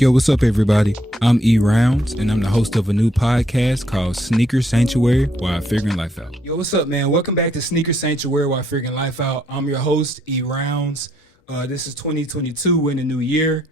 Yo, what's up, everybody? I'm E Rounds, and I'm the host of a new podcast called Sneaker Sanctuary while figuring life out. Yo, what's up, man? Welcome back to Sneaker Sanctuary while figuring life out. I'm your host, E Rounds. This is 2022. We're in the new year.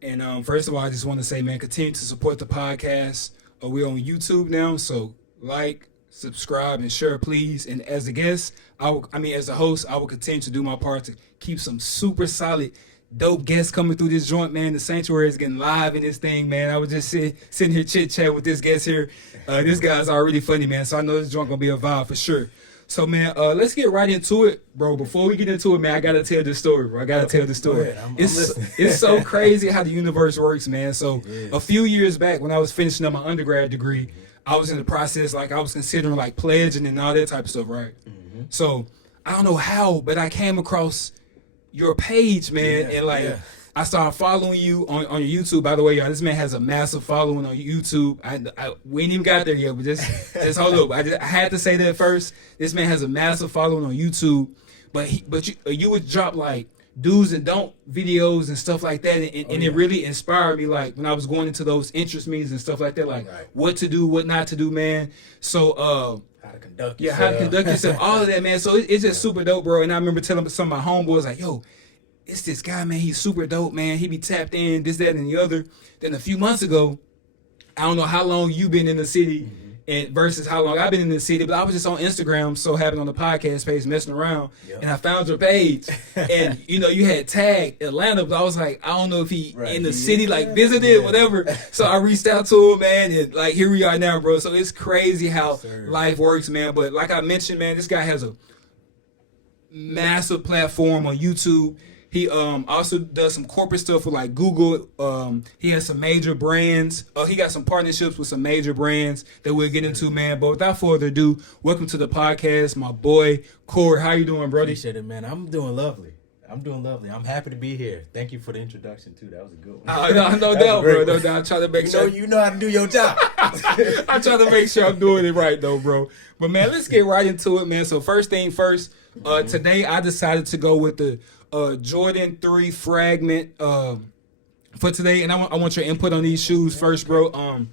And first of all, I just want to say, man, continue to support the podcast. We're on YouTube now, so like, subscribe, and share, please. And as a guest, as a host, I will continue to do my part to keep some super solid dope guests coming through this joint, man. The sanctuary is getting live in this thing, man. I was just sitting here chit-chat with this guest here. This guy's already funny, man, so I know this joint gonna be a vibe for sure. So, man, let's get right into it, bro. Before we get into it, man, I gotta tell this story, bro. It's so crazy how the universe works, man. So a few years back when I was finishing up my undergrad degree, I was in the process, like I was considering like pledging and all that type of stuff, right? Mm-hmm. So I don't know how, but I came across your page, man, I started following you on your YouTube. By the way, y'all, this man has a massive following on YouTube. We ain't even got there yet, but just hold up. I had to say that first. This man has a massive following on YouTube, but you would drop like do's and don't videos and stuff like that, and it really inspired me. Like when I was going into those interest meetings and stuff like that, like what to do, what not to do, man. So how to conduct yourself, all of that, man. So it's just super dope, bro. And I remember telling some of my homeboys, like, yo, it's this guy, man. He's super dope, man. He be tapped in, this, that, and the other. Then a few months ago, I don't know how long you've been in the city and versus how long I've been in the city, but I was just on Instagram, so happened on the podcast page, messing around, and I found your page. And, you had tagged Atlanta, but I was like, I don't know if he in the city, like, visited, whatever. So I reached out to him, man, and, like, here we are now, bro. So it's crazy how life works, man. But like I mentioned, man, this guy has a massive platform on YouTube. He also does some corporate stuff with like Google. He has some major brands. He got some partnerships with some major brands that we'll get into, man. But without further ado, welcome to the podcast, my boy Corey. How you doing, brody? Appreciate it, man. I'm doing lovely. I'm happy to be here. Thank you for the introduction too. That was a good one. No doubt, bro. No doubt. I try to make sure you know how to do your job. I try to make sure I'm doing it right, though, bro. But man, let's get right into it, man. So first thing first. Today I decided to go with the Jordan 3 Fragment for today, and I want your input on these shoes first, bro. For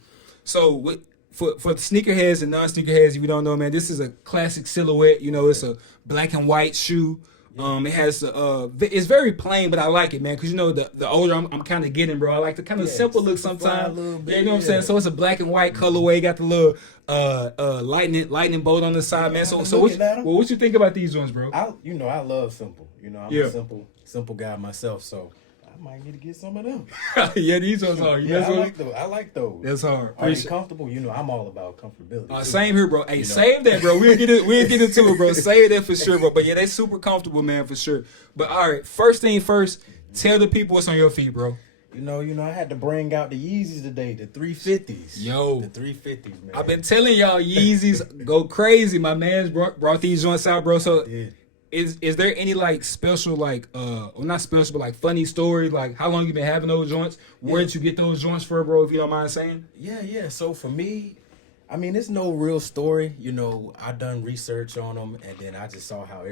the sneakerheads and non-sneakerheads, if you don't know, man, this is a classic silhouette. It's a black and white shoe. It has it's very plain, but I like it, man, because the older I'm kind of getting, bro. I like the kind of simple look sometimes. Yeah, you know what I'm saying? So it's a black and white colorway. Got the little lightning bolt on the side, man. So what you think about these ones, bro? I love simple. I'm a simple guy myself, so I might need to get some of them. Yeah, these ones are. I like those. That's hard. Are they comfortable? I'm all about comfortability. Same here, bro. Hey, save that, bro. We'll get into it, bro. Save that for sure, bro. But yeah, they super comfortable, man, for sure. But all right, first thing first, tell the people what's on your feet, bro. I had to bring out the Yeezys today, the 350s. Yo. The 350s, man. I've been telling y'all Yeezys go crazy. My man's brought these joints out, bro. So is there any like special not special but like funny story, like how long you been having those joints? Where'd you get those joints for, bro, if you don't mind saying? Yeah. So for me, it's no real story. I done research on them, and then I just saw how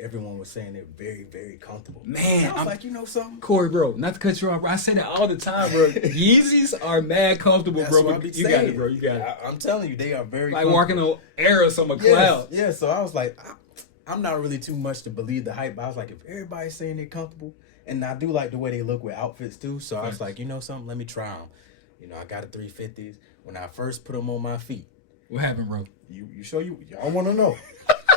everyone was saying they're very, very comfortable. Man, I was like, something? Corey, bro, not to cut you off, bro. I say that all the time, bro. Yeezys are mad comfortable, That's bro. What you got it, bro. You got it. I'm telling you, they are very like walking on air or some cloud. Yeah, so I was like, I'm not really too much to believe the hype, but I was like, if everybody's saying they're comfortable, and I do like the way they look with outfits too, so I was like, something, let me try them. I got the 350s. When I first put them on my feet. What happened, bro? Y'all want to know.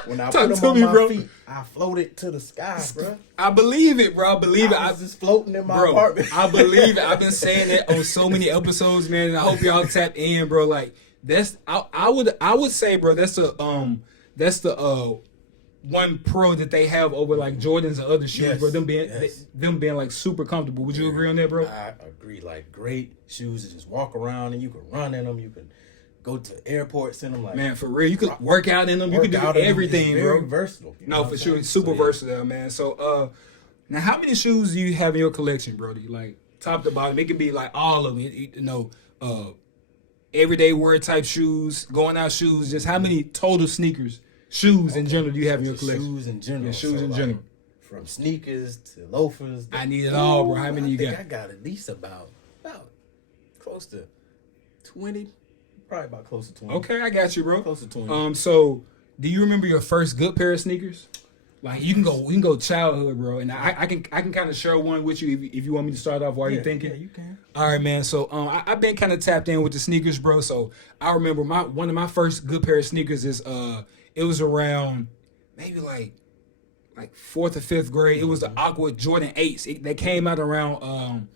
When I put them on my feet, I floated to the sky, bro. I believe it, bro. I believe it. I was just floating in my apartment. I believe it. I've been saying that on so many episodes, man, and I hope y'all tap in, bro. Like, I would say, bro, that's the one pro that they have over like Jordans and other shoes, bro. Them being like super comfortable. Would you agree on that, bro? I agree. Like great shoes to just walk around and you can run in them. You can go to airports in them. Like, man, for real, you could work out in them. You can do everything, it's very versatile. No, for sure, it's super versatile, man. So, now how many shoes do you have in your collection, Brody? Like top to bottom, it could be like all of them. Everyday wear type shoes, going out shoes. Just how many total sneakers? Shoes in general do you have in your collection? Shoes in general. Yeah, shoes in general. From sneakers to loafers. I need it all, bro. How many you got? I got at least about close to 20, probably about close to 20. Okay, I got you, bro. Close to 20. So do you remember your first good pair of sneakers? Like we can go childhood, bro, and I can kind of share one with you if you want me to start off while you're thinking. Yeah, you can. All right, man. So I've been kind of tapped in with the sneakers, bro. So I remember one of my first good pair of sneakers is it was around maybe like fourth or fifth grade. It was the Aqua Jordan 8s. They came out around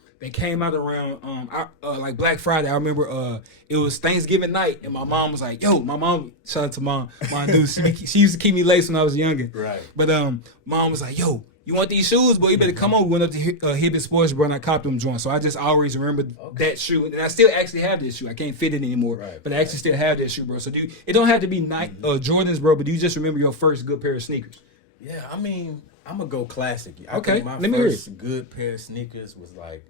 like Black Friday. I remember it was Thanksgiving night, and my mom was like, "Yo," my mom, shout out to mom dude, she used to keep me laced when I was younger. Right. But mom was like, "Yo, you want these shoes, boy? You better come on." We went up to Hibbett Sports, bro, and I copped them joints. So I just always remembered that shoe, and I still actually have this shoe. I can't fit it anymore, but I actually still have that shoe, bro. So it don't have to be Jordans, bro, but do you just remember your first good pair of sneakers? Yeah, I mean, I'm gonna go classic. I Okay, think my let me hear first good pair of sneakers was like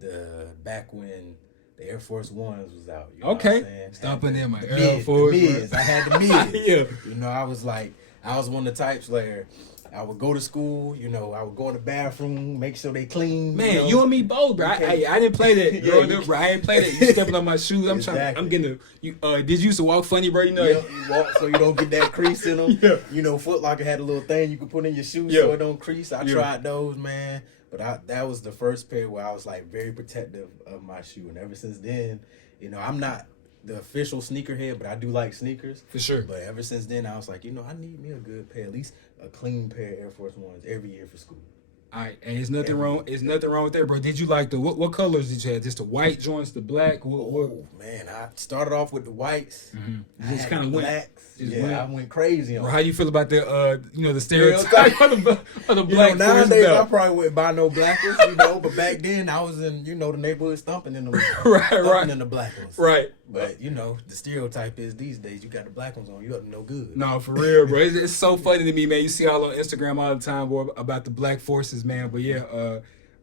the back when the Air Force Ones was out. You know what I'm saying? Stop in there, my the Air Force. mids. I had the mids. Yeah. You know, I was one of the types where I would go to school, you know, I would go in the bathroom, make sure they clean. Man, you and me both, bro. I didn't play that growing up, bro. I didn't play that. You stepping on my shoes. I'm getting did you used to walk funny, bro? You know, you walk so you don't get that crease in them. Yeah. You know, Foot Locker had a little thing you could put in your shoes so it don't crease. I tried those, man. But that was the first pair where I was like very protective of my shoe. And ever since then, you know, I'm not the official sneakerhead, but I do like sneakers. For sure. But ever since then, I was like, you know, I need me a good pair, at least a clean pair of Air Force Ones every year for school. All right, and there's nothing wrong. There's nothing wrong with that, bro. Did you like what colors did you have? Just the white joints, the black? What? Man, I started off with the whites. Mm-hmm. Just kind of blacks. I went crazy on. Bro, how you feel about the stereotype of the black? Nowadays I probably wouldn't buy no black ones, but back then I was in, the neighborhood stomping in them, right, in the black ones, right. But the stereotype is these days you got the black ones on, you up to no good. No, for real, bro. It's so funny to me, man. You see all on Instagram all the time, boy, about the black forces, man. But yeah,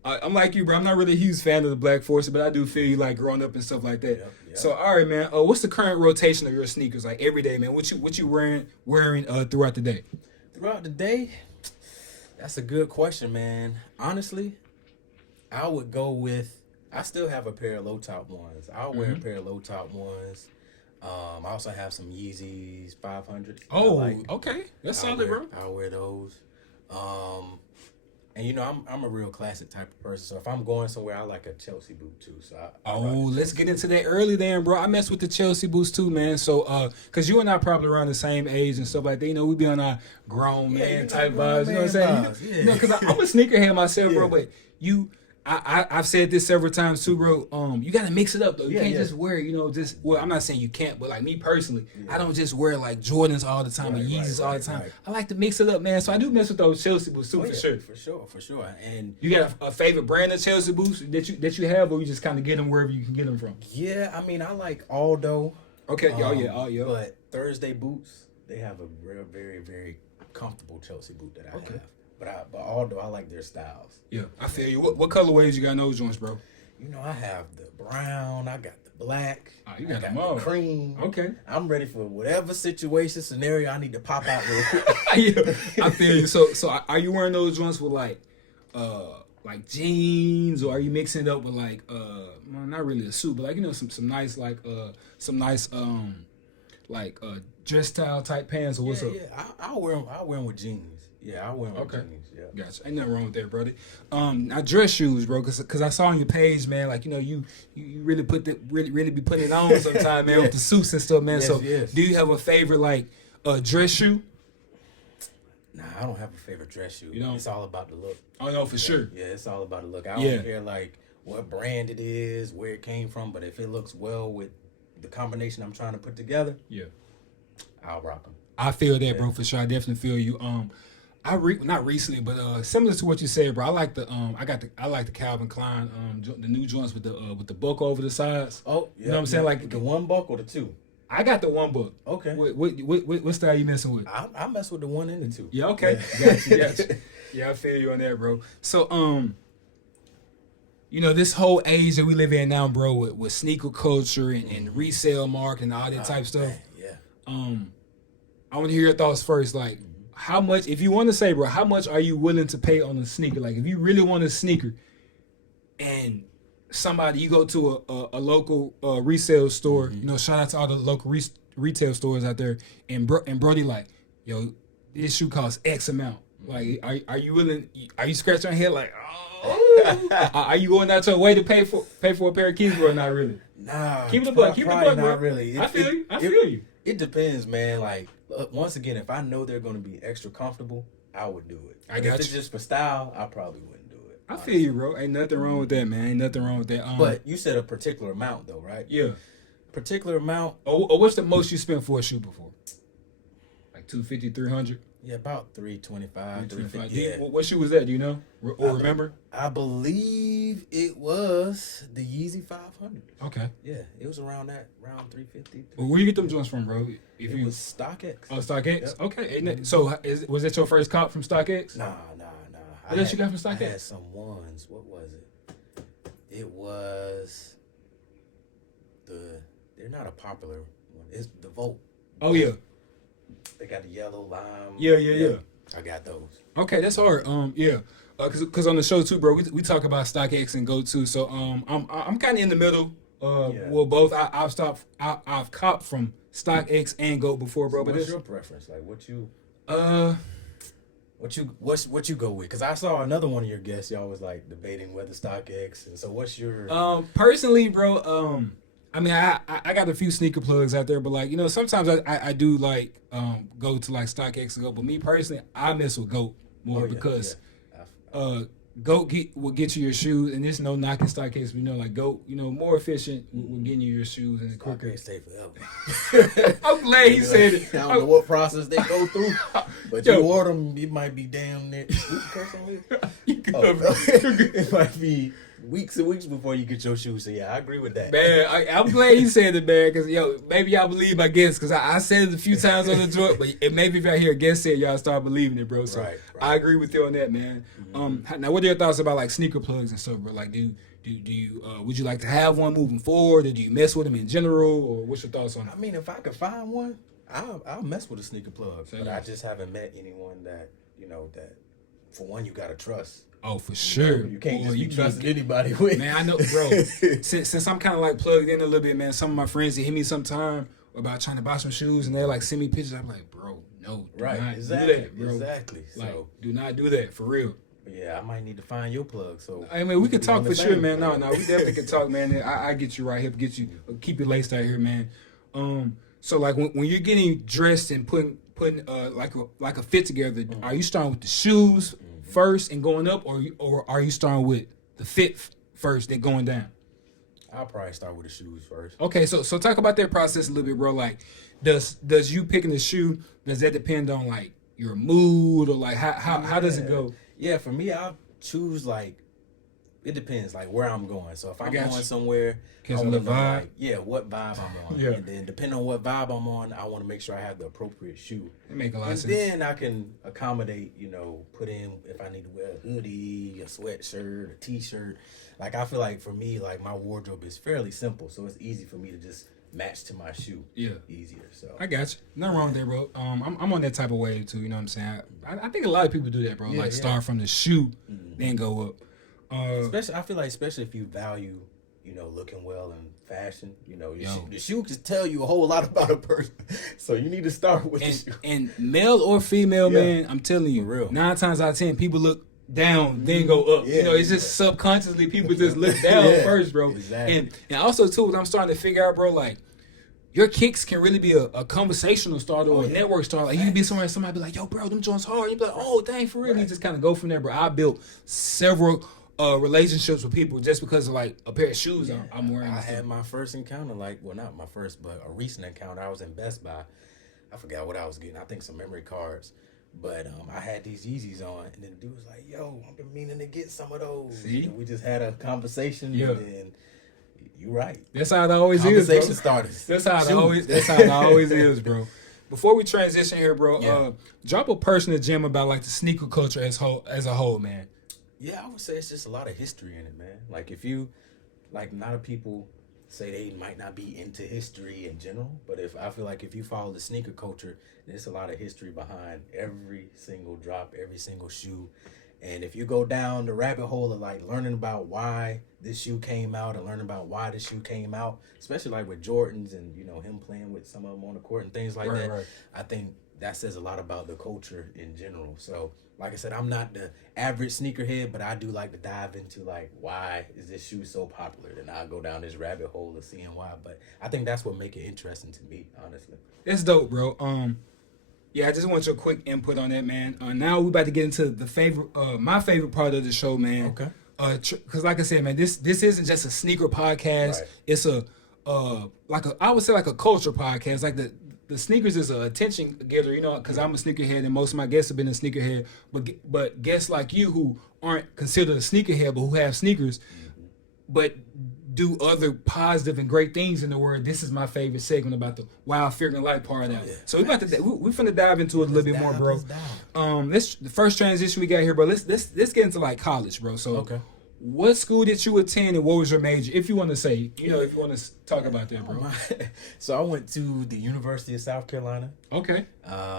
I'm like you, bro. I'm not really a huge fan of the black forces, but I do feel you like growing up and stuff like that. Yep. So, all right, man. What's the current rotation of your sneakers, like every day, man? What you wearing throughout the day? Throughout the day, that's a good question, man. Honestly, I would go with. I still have a pair of low top ones. I'll wear a pair of low top ones. I also have some Yeezys 500s. Oh, okay, that's solid, bro. I'll wear those. And I'm a real classic type of person. So if I'm going somewhere, I like a Chelsea boot too. So let's get into that early then, bro. I mess with the Chelsea boots too, man. So cause you and I probably around the same age and stuff like that. We be on our grown man type vibes. You know what I'm saying? Cause I'm a sneakerhead myself, bro. But I've said this several times too, bro. You gotta mix it up though. You can't just wear, I'm not saying you can't, but like me personally, I don't just wear like Jordans all the time or Yeezys all the time. Right. I like to mix it up, man. So I do mess with those Chelsea boots too, for sure. And you got a favorite brand of Chelsea boots that you have, or you just kind of get them wherever you can get them from? Yeah, I mean I like Aldo. Okay, But Thursday boots, they have a real, very, very comfortable Chelsea boot that I have. But although I like their styles. Yeah, I feel you. What colorways you got in those joints, bro? I have the brown, I got the black, you got them all. The cream. Okay. I'm ready for whatever scenario I need to pop out real quick. I feel you. So are you wearing those joints with like jeans, or are you mixing it up with like not really a suit, but like some nice dress style type pants, or what's up? Yeah, I'll wear them with jeans. Yeah, I wear them with jeans. Yeah, gotcha. Ain't nothing wrong with that, brother. Now dress shoes, bro, because I saw on your page, man, like you really really be putting it on sometimes, man, with the suits and stuff, man. Yes. Do you have a favorite like dress shoe? Nah, I don't have a favorite dress shoe. It's all about the look. Oh no, for sure. Yeah, it's all about the look. I don't care like what brand it is, where it came from, but if it looks well with the combination I'm trying to put together, I'll rock them. I feel that, bro, for sure. I definitely feel you. Not recently, but similar to what you said, bro. I like the I like the Calvin Klein the new joints with the buckle over the sides. Oh, yeah. You know what I'm saying? Like the one buck or the two? I got the one buck. Okay. What style you messing with? I mess with the one and the two. Yeah. Okay. Gotcha. Yeah, I feel you on that, bro. So this whole age that we live in now, bro, with sneaker culture and resale market and all that type stuff. Man, yeah. I want to hear your thoughts first. Like, how much, if you want to say, bro, how much are you willing to pay on a sneaker? Like, if you really want a sneaker, and somebody, you go to a local resale store, you know, shout out to all the local retail stores out there, and Brody like, yo, this shoe costs X amount. Like, are you willing? Are you scratching your head like, oh? Are you going out your way to pay for a pair of keys, bro? Not really. Nah, Keep it a buck, not bro. really. I feel you. It depends, man. Like, once again, if I know they're going to be extra comfortable, I would do it. I got If it's just for style, I probably wouldn't do it. I feel you, bro. Ain't nothing wrong with that, man. Ain't nothing wrong with that. But you said a particular amount, though, right? Yeah. Particular amount. Or what's the most you spent for a shoe before? Like 250, 300? Yeah, about 325, 350. Yeah. What shoe was that? Do you know? Or remember? I believe it was the Yeezy 500. Okay. Yeah, it was around 350. Well, where you get them joints from, bro? It was StockX. Oh, StockX? Yep. Okay. So was that your first cop from StockX? Nah. What else you got from StockX? I had some ones. What was it? It was they're not a popular one. It's the Volt. Oh, yeah. They got the yellow lime. Yeah. I got those. Okay, that's hard. Yeah. Cause on the show too, bro, we talk about StockX and Go too. So I'm kind of in the middle. Well, both. I've copped from StockX and Go before, bro. So but what's your preference? Like what you go with? Because I saw another one of your guests. Y'all was like debating whether StockX. And so what's your? Personally, bro. I mean, I got a few sneaker plugs out there, but like, you know, sometimes I do like go to like StockX and Go. But me personally, I mess with Go more because Go will get you your shoes, and there's no knocking StockX. You know, like Go, you know, more efficient with getting you your shoes and quicker. StockX stay forever. I'm glad he said it. I don't know what process they go through, but you order them, it might be damn near. It might be weeks and weeks before you get your shoes. So yeah, I agree with that. Man, I'm glad he said it, man, because maybe y'all believe my guess, because I said it a few times on the joint, but maybe if y'all hear a guest say it, y'all start believing it, bro. So right. I agree with you on that, man. Now, what are your thoughts about like sneaker plugs and stuff, bro? Like, do you would you like to have one moving forward, or do you mess with them in general, or what's your thoughts on it? I mean, if I could find one, I'll mess with a sneaker plug, but I just haven't met anyone that that for one you gotta trust. Oh, for sure. You can't just be trusting anybody with. Man, I know, bro. since I'm kind of like plugged in a little bit, man, some of my friends, they hit me sometime about trying to buy some shoes, and they like send me pictures. I'm like, bro, no, do not do that, bro. Exactly. Like, so do not do that, for real. Yeah, I might need to find your plug. So I mean, we could talk for sure, man. No, we definitely can talk, man. I get you right here, keep you laced out here, man. So like when you're getting dressed and putting like a fit together, are you starting with the shoes first and going up, or are you starting with the fit first then going down? I'll probably start with the shoes first. Okay, so talk about that process a little bit, bro. Like, does you picking the shoe, does that depend on like your mood, or like how does it go? Yeah, for me, I'll choose like, it depends like where I'm going. So if I'm going somewhere, I want to vibe. Like, what vibe I'm on. Yeah. And then depending on what vibe I'm on, I want to make sure I have the appropriate shoe. It make a lot of sense. And then I can accommodate, put in if I need to wear a hoodie, a sweatshirt, a t-shirt. Like I feel like for me, like my wardrobe is fairly simple, so it's easy for me to just match to my shoe. Yeah. Easier. So I got you. Nothing wrong with that, bro. I'm on that type of wave too, you know what I'm saying? I think a lot of people do that, bro. Yeah, start from the shoe, then go up. Especially if you value, looking well in fashion, the shoe can tell you a whole lot about a person. So you need to start with the shoe. And male or female, man, I'm telling you, 9 times out of 10, people look down, then go up. Yeah, it's just subconsciously people just look down first, bro. Exactly. And also too, what I'm starting to figure out, bro, like your kicks can really be a conversational starter or a network starter. Like you can be somewhere and somebody be like, yo, bro, them joints hard. You be like, oh, dang, for real. You just kind of go from there, bro. I built several relationships with people just because of like a pair of shoes I'm wearing. I had my first encounter, not my first, but a recent encounter. I was in Best Buy. I forgot what I was getting. I think some memory cards. But I had these Yeezys on, and then the dude was like, yo, I've been meaning to get some of those. See? And we just had a conversation, and then you're right. That's how it always is, bro. Conversation starters. That's how it always is, bro. Before we transition here, bro, drop a personal gem about like the sneaker culture as a whole, man. Yeah, I would say it's just a lot of history in it, man. Like if you, like a lot of people say they might not be into history in general, but I feel like if you follow the sneaker culture, there's a lot of history behind every single drop, every single shoe, And if you go down the rabbit hole of like learning about why this shoe came out and learning about why this shoe came out, especially like with Jordans and, you know, him playing with some of them on the court and things like that, right. I think that says a lot about the culture in general. So, like I said, I'm not the average sneakerhead, but I do like to dive into like, why is this shoe so popular? And I'll go down this rabbit hole of seeing why. But I think that's what make it interesting to me, honestly. That's dope, bro. Yeah, I just want your quick input on that, man. Now we're about to get into the my favorite part of the show, man. Okay. Because like I said, man, this isn't just a sneaker podcast. Right. It's I would say like a culture podcast. Like the sneakers is a attention getter, you know, because I'm a sneakerhead and most of my guests have been a sneakerhead. But guests like you who aren't considered a sneakerhead but who have sneakers, but do other positive and great things in the world. This is my favorite segment about the wild figuring life part of that. Yeah. So we're finna dive into it a little bit more, bro. Let's The first transition we got here, bro. Let's get into like college, bro. So Okay. what school did you attend and what was your major? If you want to say, you know, if you want to talk about that, bro. So I went to the University of South Carolina. Okay.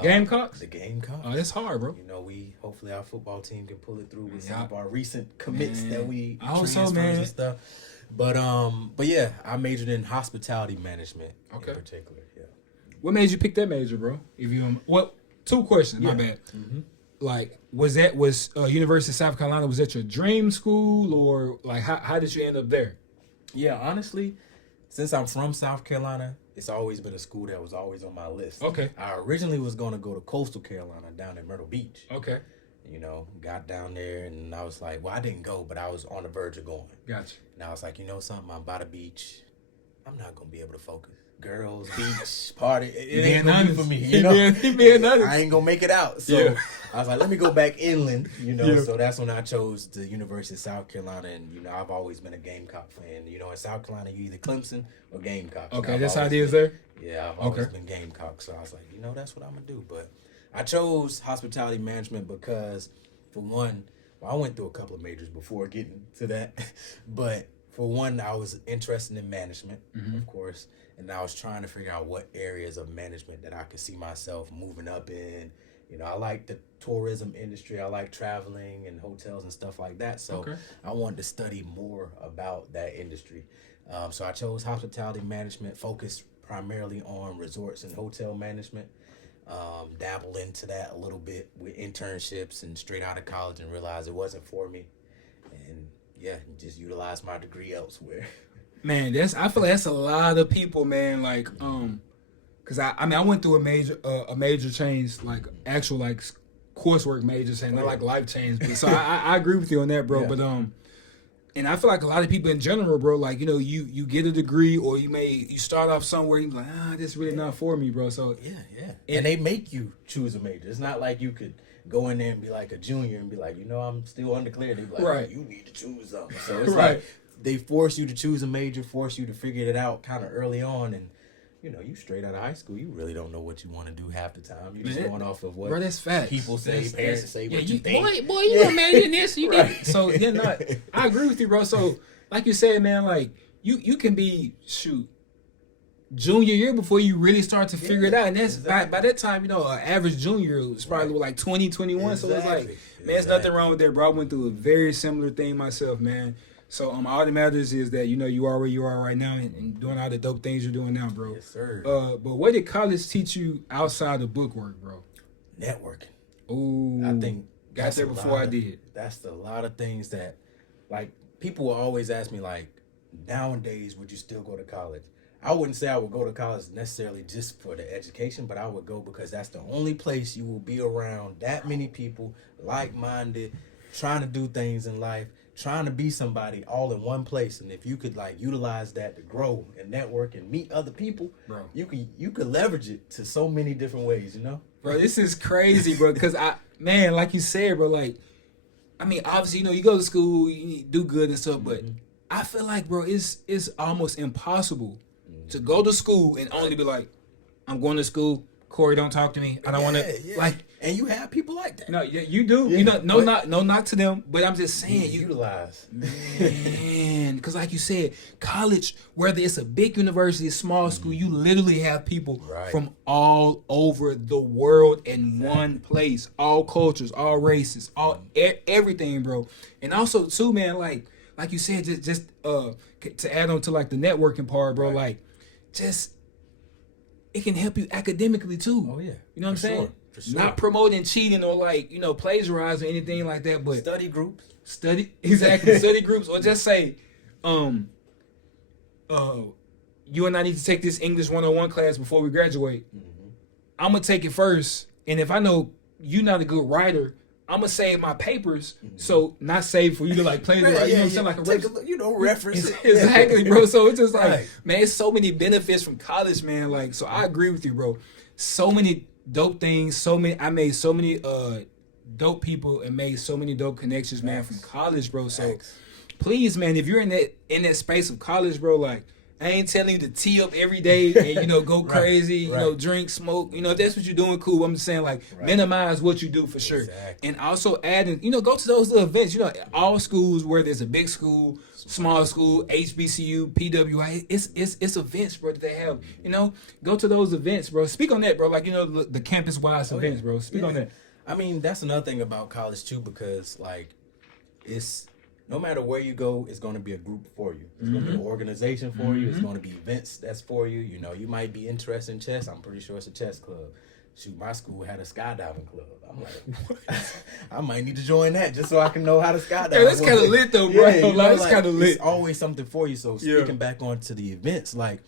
Gamecocks? The Gamecocks. Oh, that's hard, bro. You know, hopefully our football team can pull it through with Yeah. some of our recent commits that we I hope so, transfers man. and stuff. But yeah, I majored in hospitality management in particular. Yeah. What made you pick that major, bro? Two questions, my bad. Mm-hmm. Like, was University of South Carolina, was that your dream school, or like how did you end up there? Yeah, honestly, since I'm from South Carolina, it's always been a school that was always on my list. Okay. I originally was going to go to Coastal Carolina down in Myrtle Beach. Okay. You know, got down there and I was like, well, I didn't go, but I was on the verge of going. Gotcha. And I was like, you know something, I'm by the beach. I'm not going to be able to focus. Girls, beach, party. It ain't going to be for me. You know? Being honest. I ain't going to make it out. So I was like, let me go back inland, you know. So that's when I chose the University of South Carolina. And, you know, I've always been a Gamecock fan. You know, in South Carolina, you either Clemson or Gamecock. Okay, that's how it is there? Yeah, I've always been Gamecock. So I was like, you know, that's what I'm going to do. But I chose hospitality management because, for one, I went through a couple of majors before getting to that. But for one, I was interested in management, of course. And I was trying to figure out what areas of management that I could see myself moving up in. You know, I like the tourism industry. I like traveling and hotels and stuff like that. So I wanted to study more about that industry. So I chose hospitality management, focused primarily on resorts and hotel management. Dabble into that a little bit with internships and straight out of college and realized it wasn't for me. And yeah, just utilize my degree elsewhere. Man, I feel like that's a lot of people, man. Like, cause I went through a major change, like actual like coursework majors, and not like life change. But so I agree with you on that, bro. Yeah. But and I feel like a lot of people in general, bro, like, you know, you get a degree or you start off somewhere and you're like, this really not for me, bro. So yeah. And they make you choose a major. It's not like you could go in there and be like a junior and be like, you know, I'm still undeclared. They be like, you need to choose something. So it's like they force you to choose a major, force you to figure it out kind of early on, and you know, you straight out of high school, you really don't know what you want to do half the time. You're just going off of what that's facts. people say, parents say, what you think. Boy, you gonna major in this. You get so I agree with you, bro. So like you said, man, like you can be junior year before you really start to figure it out, and that's by that time, you know, an average junior is probably like 20, 21. So it's like, man, there's nothing wrong with that, bro. I went through a very similar thing myself, man. So all that matters is that, you know, you are where you are right now and doing all the dope things you're doing now, bro. Yes, sir. But what did college teach you outside of book work, bro? Networking. Ooh. I think got there before I did. That's a lot of things that, like, people will always ask me, like, nowadays, would you still go to college? I wouldn't say I would go to college necessarily just for the education, but I would go because that's the only place you will be around that many people, like-minded, trying to do things in life, trying to be somebody all in one place. And if you could like utilize that to grow and network and meet other people, bro, you could leverage it to so many different ways, you know? Bro, this is crazy, bro, because like you said, bro, like, I mean, obviously, you know, you go to school, you do good and stuff, but I feel like, bro, it's almost impossible to go to school and only be like, I'm going to school, Corey, don't talk to me. I don't want to, like, And you have people like that. No, yeah, you do. Yeah, You know, no knock to them, but I'm just saying, you utilize. man, because like you said, college, whether it's a big university, small school, you literally have people from all over the world in one place, all cultures, all races, all everything, bro. And also too, man, like you said, just to add on to like the networking part, bro, like just it can help you academically too. Oh yeah, you know what I'm saying? Sure. For sure. Not promoting cheating or like, you know, plagiarizing or anything like that, but study groups. Study groups, or just say, you and I need to take this English 101 class before we graduate. Mm-hmm. I'm gonna take it first, and if I know you're not a good writer, I'm gonna save my papers. Mm-hmm. So not save for you to like plagiarize. You know what I'm saying? Like reference it. Exactly, bro. So it's just like, man, it's so many benefits from college, man. Like, so I agree with you, bro. So many dope things, I made so many dope people and made so many dope connections, man, from college, bro. So please, man, if you're in that space of college, bro, like I ain't telling you to tee up every day and, you know, go crazy, you know, drink, smoke. You know, if that's what you're doing, cool. I'm just saying, like, minimize what you do for sure. Exactly. And also adding, you know, go to those little events. You know, all schools, whether it's a big school, small school, HBCU, PWI, it's events, bro, that they have. You know, go to those events, bro. Speak on that, bro. Like, you know, the campus-wise events, bro. Speak on that. I mean, that's another thing about college, too, because, like, it's... no matter where you go, it's going to be a group for you. It's going to be an organization for you. It's going to be events that's for you. You know, you might be interested in chess. I'm pretty sure it's a chess club. Shoot, my school had a skydiving club. I'm like, I might need to join that just so I can know how to skydive. Yeah, that's kind of lit, though, bro. Yeah, like, it's kind of lit. It's always something for you. So speaking back onto the events, like,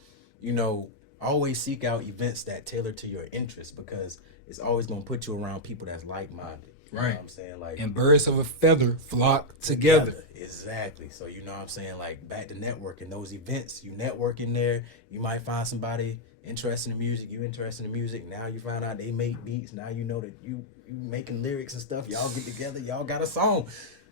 you know, always seek out events that tailor to your interests because it's always going to put you around people that's like-minded. You know what I'm saying? Like, and birds of a feather flock together. Exactly. So you know what I'm saying? Like back to networking, those events, you network in there, you might find somebody interested in music, you interested in music. Now you find out they make beats. Now you know that you making lyrics and stuff. Y'all get together, y'all got a song.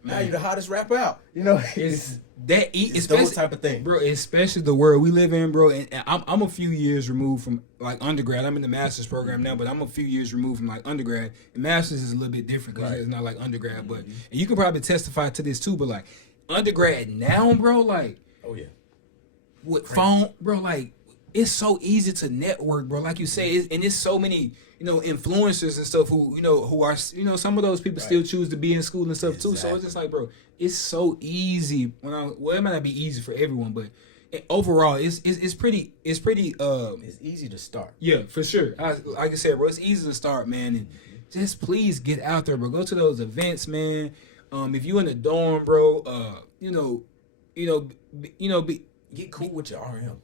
Now you the hottest rapper out. You know, it's those type of things, bro. Especially the world we live in, bro. And I'm a few years removed from like undergrad. I'm in the master's program now, but I'm a few years removed from like undergrad. And master's is a little bit different because it's not like undergrad. But and you can probably testify to this too. But like undergrad now, bro, like with phone, bro, like it's so easy to network, bro. Like you say, and it's so many, you know, influencers and stuff who are, you know, some of those people still choose to be in school and stuff too. So it's just like, bro, it's so easy. Well, it might not be easy for everyone, but overall, it's pretty. It's easy to start. Yeah, for sure. Like I said, bro, it's easy to start, man. And just please get out there, bro. Go to those events, man. If you in the dorm, bro, get cool with your RM.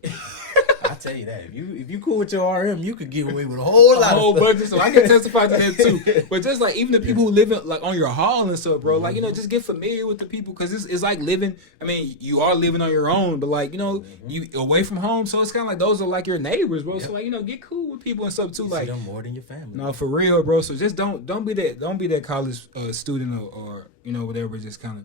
I tell you that if you cool with your RM, you could get away with a whole bunch of stuff. I can testify to that too. But just like even the people who live in, like on your hall and stuff, bro. Like, you know, just get familiar with the people because it's like living. I mean, you are living on your own, but like, you know, you away from home, so it's kind of like those are like your neighbors, bro. So like, you know, get cool with people and stuff too. You like see them more than your family. No, for real, bro. So just don't be that college student or you know whatever. Just kind of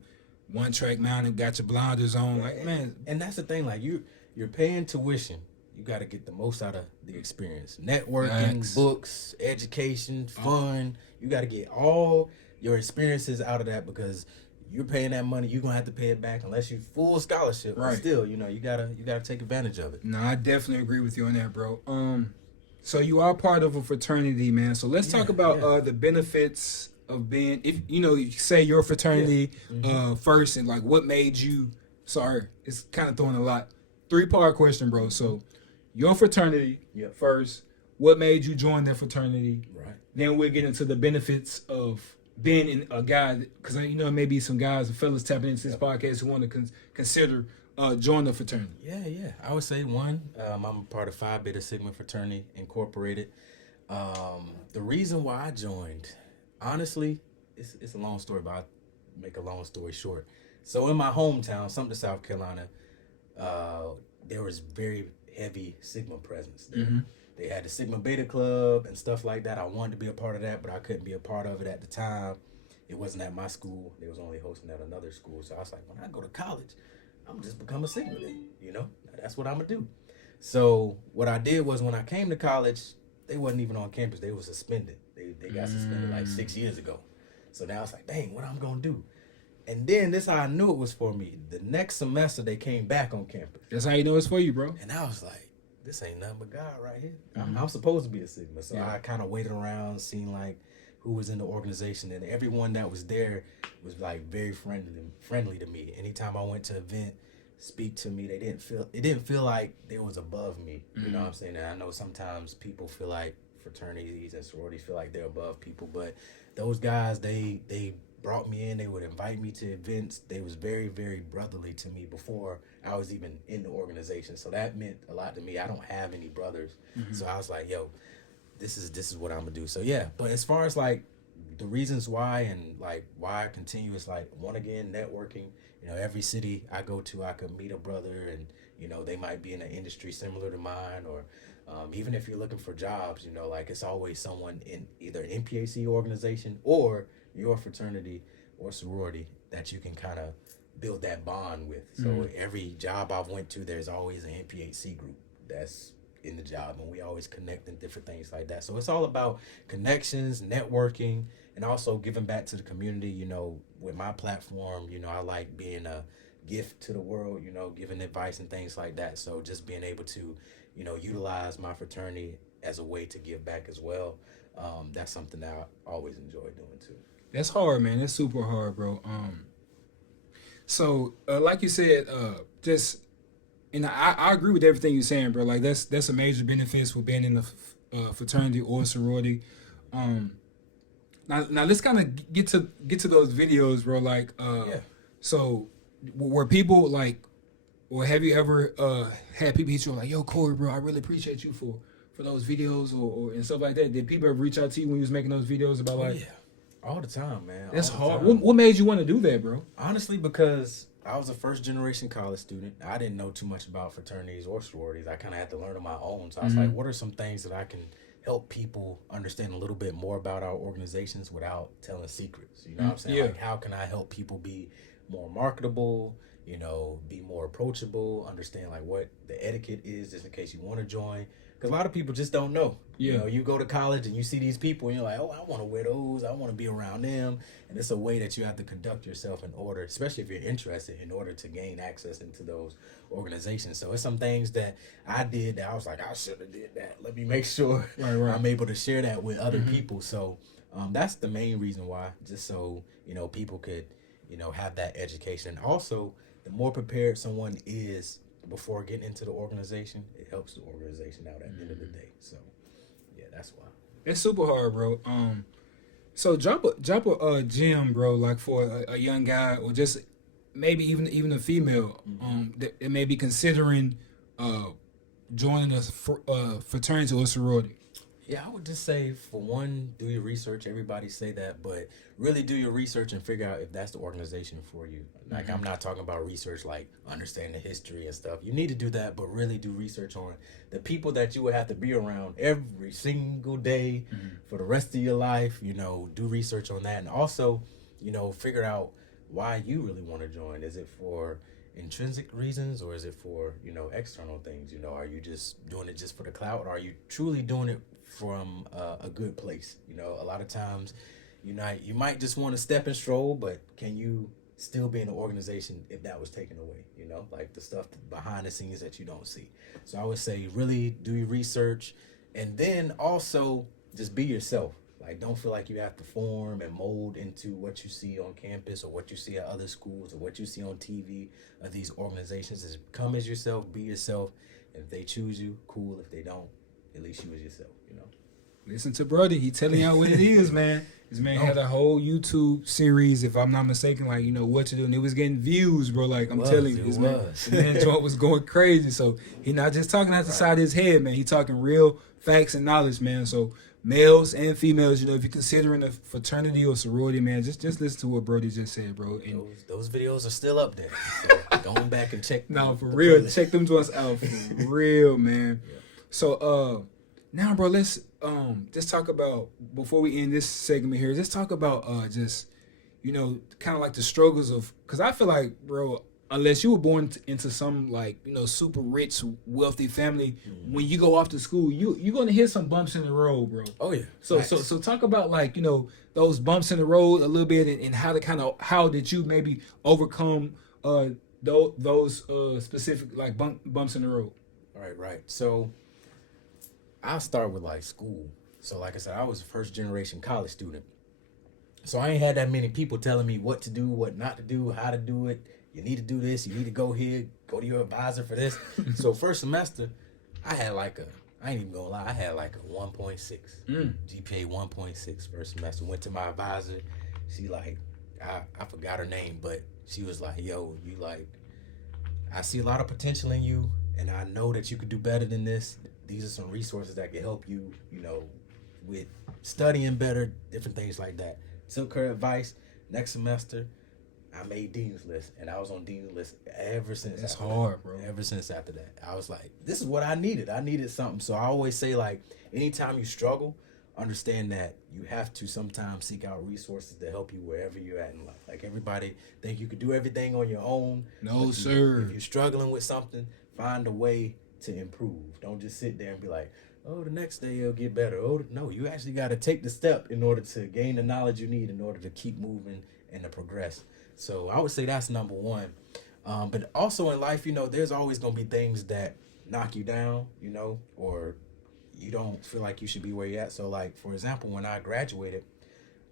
one track mind and got your blinders on, like man. And that's the thing, like you're paying tuition. You got to get the most out of the experience. Networking, books, education, fun. You got to get all your experiences out of that because you're paying that money. You're going to have to pay it back unless you full scholarship. Right. But still, you know, you gotta take advantage of it. No, I definitely agree with you on that, bro. So you are part of a fraternity, man. So let's talk about the benefits of being, if you know, you say your fraternity first and like what made you, it's kind of throwing a lot. 3-part question, bro. So your fraternity first. What made you join that fraternity? Right. Then we'll get into the benefits of being in a guy, because you know maybe some guys and fellas tapping into this podcast who want to consider joining the fraternity. Yeah. I would say one. I'm a part of Phi Beta Sigma Fraternity Incorporated. The reason why I joined, honestly, it's a long story, but I'll make a long story short. So in my hometown, Sumter, South Carolina, there was very heavy Sigma presence there. They had the Sigma Beta Club and stuff like that. I wanted to be a part of that, but I couldn't be a part of it at the time. It wasn't at my school. They was only hosting at another school. So I was like, when I go to college, I'm just become a Sigma then, you know? That's what I'm going to do. So what I did was when I came to college, they wasn't even on campus. They were suspended. They they got suspended like 6 years ago. So now it's like, dang, what I'm gonna do? And then this how I knew it was for me. The next semester they came back on campus. That's how you know it's for you, bro. And I was like, this ain't nothing but God right here. I'm supposed to be a Sigma. So I kind of waited around, seen like who was in the organization, and everyone that was there was like very friendly to me. Anytime I went to an event, speak to me, it didn't feel like they was above me. You know what I'm saying? And I know sometimes people feel like fraternities and sororities feel like they're above people, but those guys, they brought me in. They would invite me to events. They was very, very brotherly to me before I was even in the organization. So that meant a lot to me. I don't have any brothers, so I was like, yo, this is what I'm gonna do. So yeah, but as far as like the reasons why and like why I continue, is like, one, again, networking. You know, every city I go to, I could meet a brother, and you know, they might be in an industry similar to mine, or even if you're looking for jobs, you know, like it's always someone in either an MPAC organization or your fraternity or sorority that you can kind of build that bond with. So every job I've went to, there's always an MPAC group that's in the job, and we always connect and different things like that. So it's all about connections, networking, and also giving back to the community. You know, with my platform, you know, I like being a gift to the world, you know, giving advice and things like that. So just being able to, you know, utilize my fraternity as a way to give back as well. That's something that I always enjoy doing too. That's hard, man. That's super hard, bro. So like you said, just, and I agree with everything you're saying, bro. Like that's a major benefits for being in the fraternity or sorority. Now let's kind of get to those videos, bro. Like, so were people like, or have you ever had people hit you like, yo, Corey, bro, I really appreciate you for those videos or and stuff like that? Did people ever reach out to you when you was making those videos about like? Yeah. All the time, man. That's hard. What made you want to do that, bro? Honestly, because I was a first generation college student. I didn't know too much about fraternities or sororities. I kind of had to learn on my own. So I was like, what are some things that I can help people understand a little bit more about our organizations without telling secrets? You know what I'm saying? Yeah. Like, how can I help people be more marketable, you know, be more approachable, understand like what the etiquette is just in case you want to join? Because a lot of people just don't know. Yeah. You know, you go to college and you see these people and you're like, oh, I want to wear those. I want to be around them. And it's a way that you have to conduct yourself in order, especially if you're interested, in order to gain access into those organizations. So it's some things that I did that I was like, I should have did that. Let me make sure I'm able to share that with other people. So that's the main reason why, just so, you know, people could, you know, have that education. And also, the more prepared someone is before getting into the organization, it helps the organization out at the end of the day. So yeah, that's why. It's super hard, bro. So drop a gem, bro, like for a young guy, or just maybe even a female that may be considering joining a fraternity or sorority. Yeah, I would just say, for one, do your research. Everybody say that, but really do your research and figure out if that's the organization for you. Like, I'm not talking about research like understand the history and stuff. You need to do that, but really do research on the people that you would have to be around every single day for the rest of your life. You know, do research on that, and also, you know, figure out why you really want to join. Is it for intrinsic reasons, or is it for, you know, external things? You know, are you just doing it just for the clout, or are you truly doing it from a good place? You know, a lot of times, you might just want to step and stroll, but can you still be in an organization if that was taken away? You know, like the stuff behind the scenes that you don't see. So I would say, really do your research, and then also just be yourself. Like, don't feel like you have to form and mold into what you see on campus or what you see at other schools or what you see on TV of these organizations. Just come as yourself, be yourself. If they choose you, cool. If they don't, at least you as yourself, you know. Listen to Brody. He telling y'all what it is, man. This man had a whole YouTube series, if I'm not mistaken, like, you know, what to do. And it was getting views, bro. Like, I'm telling you, this man joint was going crazy. So he not just talking out the side of his head, man. He talking real facts and knowledge, man. So males and females, you know, if you're considering a fraternity or sorority, man, just listen to what Brody just said, bro. And those videos are still up there. So going back and check. No, for real. Playlist. Check them joints out for real, man. Yeah. So now, bro, let's just talk about, before we end this segment here, just talk about just, you know, kind of like the struggles of, because I feel like, bro, unless you were born into some like super rich, wealthy family, when you go off to school, you're gonna hit some bumps in the road, bro. Oh yeah. So Nice. so talk about like those bumps in the road a little bit, and how did you maybe overcome those specific like bumps in the road. Right. So I'll start with like school. So like I said, I was a first generation college student. So I ain't had that many people telling me what to do, what not to do, how to do it. You need to do this. You need to go here. Go to your advisor for this. So first semester, I had like I ain't even gonna lie, I had like a 1.6. GPA 1.6 first semester. Went to my advisor. She like, I forgot her name, but she was like, yo, you like, I see a lot of potential in you, and I know that you could do better than this. These are some resources that can help you, with studying better, different things like that. Took her advice. Next semester, I made Dean's List, and I was on Dean's List ever since. That's hard, bro. Ever since after that, I was like, this is what I needed. I needed something. So I always say, like, anytime you struggle, understand that you have to sometimes seek out resources to help you wherever you're at in life. Like, everybody think you could do everything on your own. No, sir. If you're struggling with something, find a way to improve. Don't just sit there and be like, oh, the next day it'll get better. Oh, no, you actually got to take the step in order to gain the knowledge you need in order to keep moving and to progress. So I would say that's number one. But also in life, there's always going to be things that knock you down, or you don't feel like you should be where you're at. So, like, for example, when I graduated,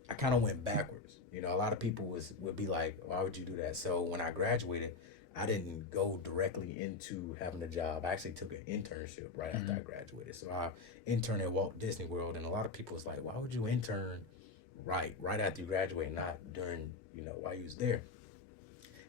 I kind of went backwards. A lot of people would be like, why would you do that? So when I graduated, I didn't go directly into having a job. I actually took an internship right after I graduated. So I interned at Walt Disney World, and a lot of people was like, why would you intern right after you graduate, not during, while you was there?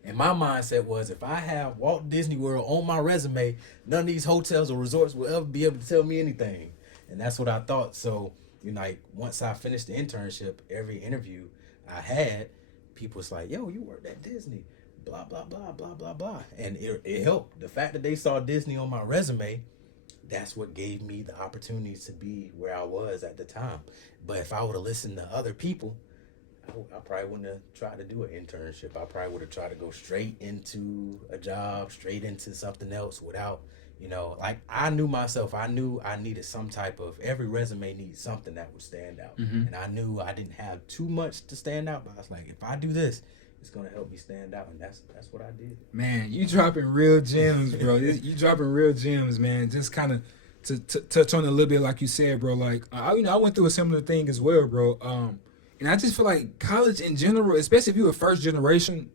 And my mindset was, if I have Walt Disney World on my resume, none of these hotels or resorts will ever be able to tell me anything. And that's what I thought. So, like, once I finished the internship, every interview I had, people was like, yo, you worked at Disney. Blah, blah, blah, blah, blah, blah. And it helped. The fact that they saw Disney on my resume, that's what gave me the opportunities to be where I was at the time. But if I would have listened to other people, I probably wouldn't have tried to do an internship. I probably would have tried to go straight into a job, straight into something else without, like, I knew myself. I knew I needed some type of, every resume needs something that would stand out. And I knew I didn't have too much to stand out, but I was like, if I do this, it's gonna help me stand out, and that's what I did. Man, you dropping real gems, bro. You dropping real gems, man. Just kind of to touch on it a little bit, like you said, bro. Like I went through a similar thing as well, bro. And I just feel like college in general, especially if you're a first generation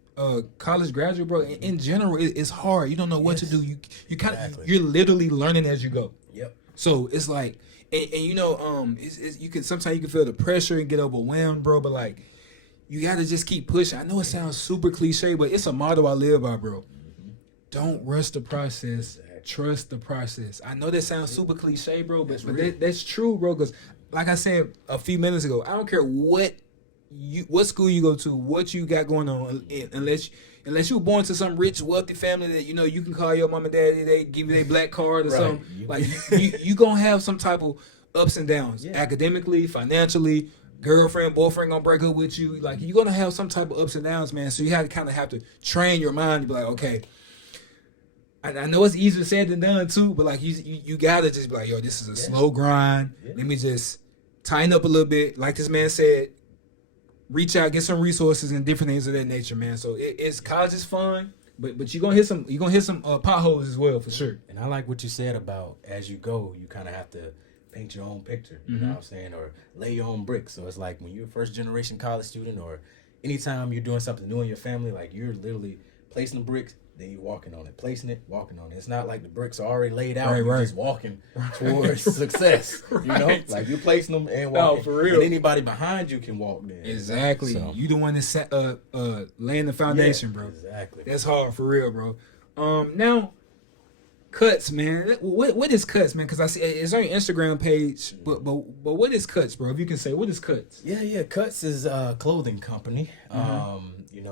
college graduate, bro. In general, it's hard. You don't know what to do. You kind of you're literally learning as you go. Yep. So it's like, and you can sometimes you can feel the pressure and get overwhelmed, bro. But like, you got to just keep pushing. I know it sounds super cliche, but it's a motto I live by, bro. Don't rush the process. Trust the process. I know that sounds super cliche, bro, but that's true, bro. Because like I said a few minutes ago, I don't care what school you go to, what you got going on, unless you were born to some rich, wealthy family that you can call your mom and daddy, they give you their black card or something. Like you gonna have some type of ups and downs, academically, financially. Girlfriend, boyfriend gonna break up with you. Like, you're gonna have some type of ups and downs, man. So you have to train your mind to be like, okay, I know it's easier said than done too, but like you gotta just be like, yo, this is a slow grind. Let me just tighten up a little bit. Like this man said, reach out, get some resources and different things of that nature, man. So it's college is fun, but you're gonna hit some potholes as well, for sure. And I like what you said about, as you go, you kind of have to paint your own picture, you know what I'm saying, or lay your own bricks. So it's like when you're a first generation college student, or anytime you're doing something new in your family, like, you're literally placing the bricks, then you're walking on it, placing it, walking on it. It's not like the bricks are already laid out, you're just walking towards success, like, you're placing them and walking. For real. And anybody behind you can walk there. Exactly. So, you the one that's laying the foundation, bro. Exactly. That's hard, for real, bro. Now, Cuts, man. What is Cuts, man? Because I see it's on your Instagram page. But what is Cuts, bro? If you can say, what is Cuts? Yeah. Cuts is a clothing company.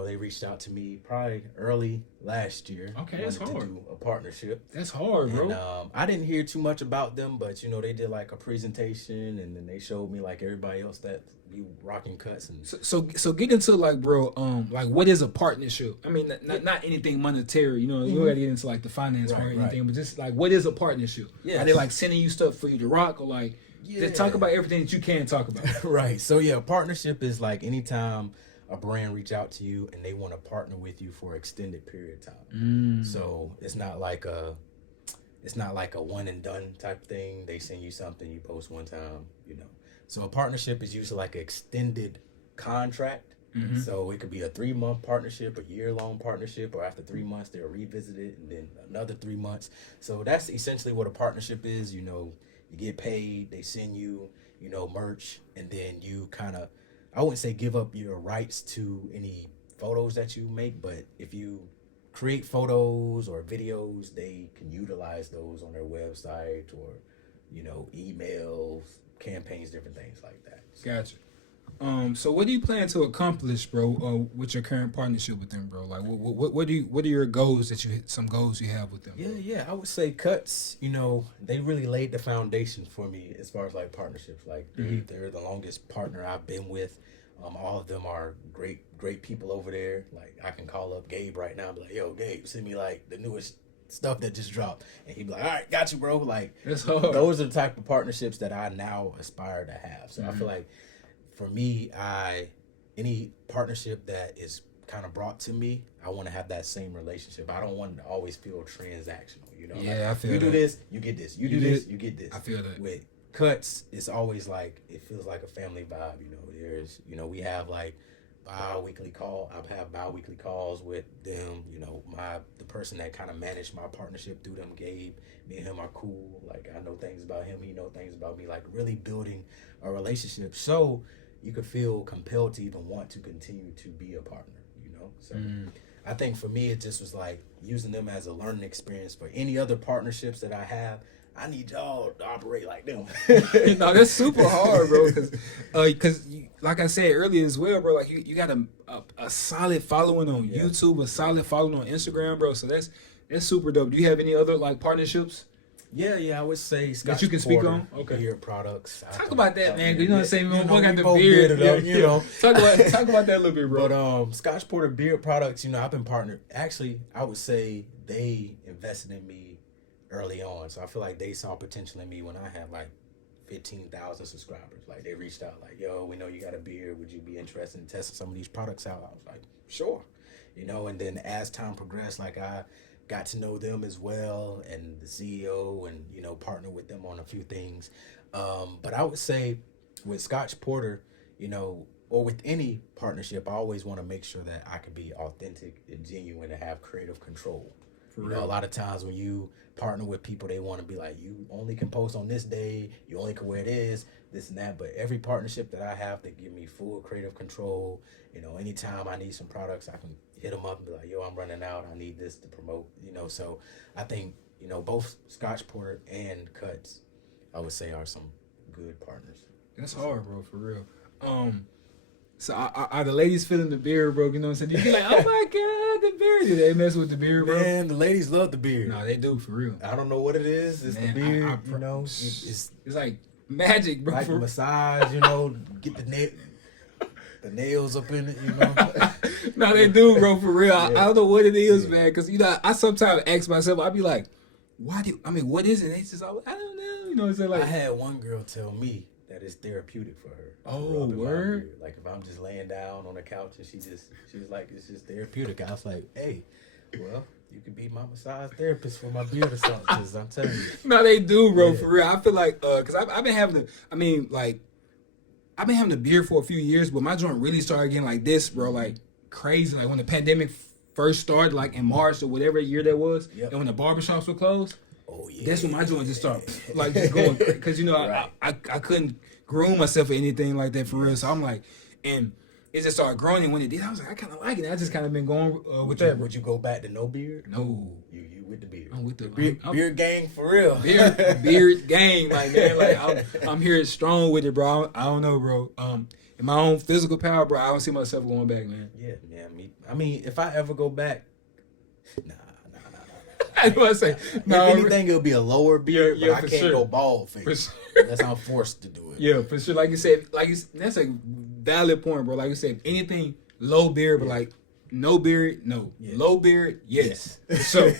They reached out to me probably early last year. Okay, that's hard. To do a partnership. That's hard, bro. And, I didn't hear too much about them, but they did like a presentation, and then they showed me like everybody else that be rocking cuts and So get into like, bro, like what is a partnership? I mean, not anything monetary, you know, you don't gotta get into like the finance part or anything, but just like what is a partnership? Yeah. Are they like sending you stuff for you to rock, or like just talk about everything that you can talk about? Right. So yeah, partnership is like anytime a brand reach out to you and they want to partner with you for an extended period of time. So it's not like a one and done type thing. They send you something, you post one time, you know. So a partnership is usually like an extended contract. So it could be a 3-month partnership, a year-long partnership, or after 3 months they'll revisit it, and then another 3 months. So that's essentially what a partnership is. You know, you get paid, they send you, you know, merch, and then you kind of, I wouldn't say give up your rights to any photos that you make, but if you create photos or videos, they can utilize those on their website or, you know, emails, campaigns, different things like that. Gotcha. So what do you plan to accomplish, bro, with your current partnership with them, bro? Like, what are your goals some goals you have with them? Yeah, I would say Cuts, you know, they really laid the foundation for me as far as like partnerships. Like they're the longest partner I've been with. All of them are great people over there. Like I can call up Gabe right now and be like, yo, Gabe, send me like the newest stuff that just dropped, and he'd be like, all right, got you, bro. Like those are the type of partnerships that I now aspire to have. So I feel like for me, any partnership that is kind of brought to me, I want to have that same relationship. I don't want to always feel transactional, you know. Yeah, like, I feel you that. do this, you get this. You do this, you get this. I feel that. With Cuts, it's always like it feels like a family vibe, you know. There's, you know, we have like bi-weekly calls with them, you know. The person that kind of managed my partnership through them, Gabe, me and him are cool. Like I know things about him, he know things about me, like really building a relationship so you could feel compelled to even want to continue to be a partner, you know. So I think for me it just was like using them as a learning experience for any other partnerships that I have. I need y'all to operate like them. No, that's super hard, bro. Because like I said earlier as well, bro. Like you got a solid following on YouTube, a solid following on Instagram, bro. So that's super dope. Do you have any other like partnerships? Yeah, I would say Scotch that you can speak on. Okay, beard products. Talk about that, man. You know what I'm saying? We got the beard, you know. Talk about that a little bit, bro. But Scotch Porter beard products, you know, I've been partnered. Actually, I would say they invested in me early on, so I feel like they saw potential in me when I had like 15,000 subscribers. Like they reached out, like, yo, we know you got a beard. Would you be interested in testing some of these products out? I was like, sure, you know. And then as time progressed, like I got to know them as well, and the CEO, and you know, partner with them on a few things. But I would say with Scotch Porter, you know, or with any partnership, I always want to make sure that I can be authentic and genuine and have creative control. You know, a lot of times when you partner with people, they want to be like, you only can post on this day, you only can wear this and that. But every partnership that I have, they give me full creative control. You know, anytime I need some products, I can hit them up and be like, yo, I'm running out, I need this to promote, you know. So I think, you know, both Scotch Porter and Cuts, I would say, are some good partners. That's hard, bro, for real. So are the ladies feeling the beard, bro? You know what I'm saying? You be like, oh my God, the beard. Do they mess with the beard, bro? Man, the ladies love the beard. No, they do, for real. I don't know what it is. It's the beard, you know. It's like magic, bro. Like massage, you know, get the nails up in it, you know. No, they do, bro, for real. Yeah. I don't know what it is, man. Because, you know, I sometimes ask myself, I be like, what is it? And they just, I don't know. You know what I'm saying? Like, I had one girl tell me that it's therapeutic for her. Oh, word? Like if I'm just laying down on the couch and she was like, it's just therapeutic. I was like, hey, well, you could be my massage therapist for my beard or something, because I'm telling you. No, they do, bro, for real. I feel like, because I've been having I've been having a beard for a few years, but my joint really started getting like this, bro, like crazy. Like when the pandemic first started, like in March or whatever year that was, and when the barbershops were closed, that's when my joint just started like just going, because, you know, right. I couldn't groom myself or anything like that for real. So I'm like, and it just started growing, and when it did, I was like, I kind of like it. I just kind of been going with that. Would you go back to no beard? No. You with the beard? I'm with the beard gang for real. Beard gang, like, man, like I'm here strong with it, bro. I don't know, bro. In my own physical power, bro, I don't see myself going back, man. Yeah. I mean, if I ever go back, nah. I was about to say, no. If anything, it'll be a lower beard, Yeah, but I for can't sure. go bald For face. sure. Unless I'm forced to do it. Yeah, for sure. Like you said, that's a valid point, bro. Like you said, anything low beard, but like no beard, no. Yeah. Low beard, yes. So,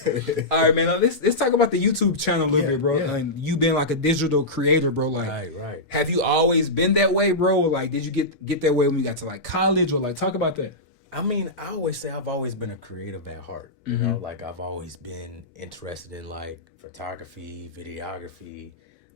all right, man. Let's talk about the YouTube channel a little bit, bro. Yeah. And you being like a digital creator, bro. Like, Right. have you always been that way, bro? Or like, did you get that way when you got to like college, or like talk about that? I mean, I always say I've always been a creative at heart. You know, like I've always been interested in like photography, videography.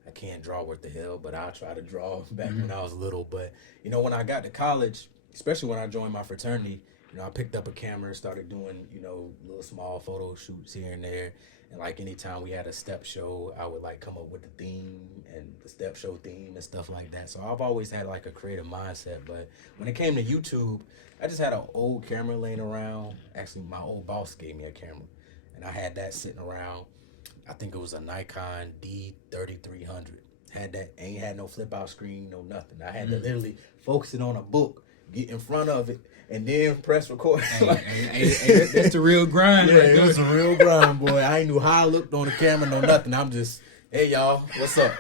I can't draw worth the hell, but I'll try to draw back when I was little. But, you know, when I got to college, especially when I joined my fraternity, you know, I picked up a camera, started doing, you know, little small photo shoots here and there. And like anytime we had a step show, I would like come up with the theme and the step show theme and stuff like that. So I've always had like a creative mindset. But when it came to YouTube, I just had an old camera laying around. Actually, my old boss gave me a camera, and I had that sitting around. I think it was a Nikon D3300. Had that, ain't had no flip out screen, no nothing. I had to literally focus it on a book, get in front of it, and then press record. Hey, that's the real grind. Yeah, it was a real grind, boy. I ain't knew how I looked on the camera, no nothing. I'm just, hey y'all, what's up?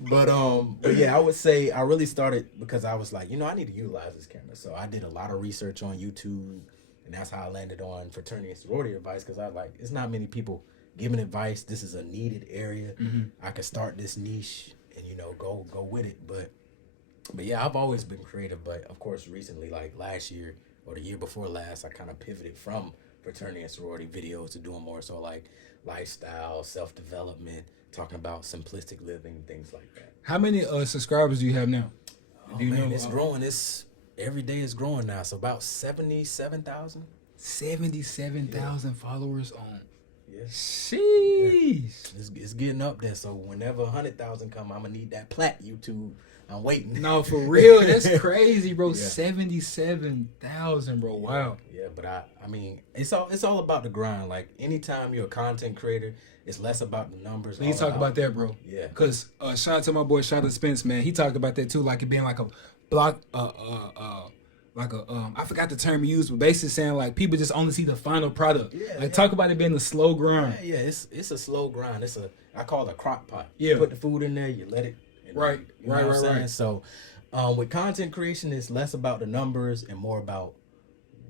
but yeah, I would say I really started because I was like, you know, I need to utilize this camera. So I did a lot of research on YouTube, and that's how I landed on fraternity and sorority advice, because I like, it's not many people giving advice. This is a needed area. I could start this niche and, you know, go with it. But yeah, I've always been creative. But of course, recently, like last year or the year before last, I kind of pivoted from fraternity and sorority videos to doing more so like lifestyle, self-development, talking about simplistic living, things like that. How many subscribers do you have now? Oh, man, it's growing. Every day is growing now. So about 77,000. 77,000 followers on. Yeah. Sheesh. It's getting up there. So whenever 100,000 come, I'm gonna need that plat YouTube. I'm waiting. No, for real, that's crazy, bro. Yeah. 77,000, bro. Wow. Yeah, but I mean, it's all about the grind. Like anytime you're a content creator, it's less about the numbers. He talk about that, bro. Yeah. Cause shout out to my boy Shada Spence, man. He talked about that too, like it being like a block, like a I forgot the term he used, but basically saying like people just only see the final product. Yeah, talk about it being a slow grind. Yeah, it's a slow grind. I call it a crock pot. Yeah. You put the food in there, you let it. Right. You know what I'm saying? So, with content creation, it's less about the numbers and more about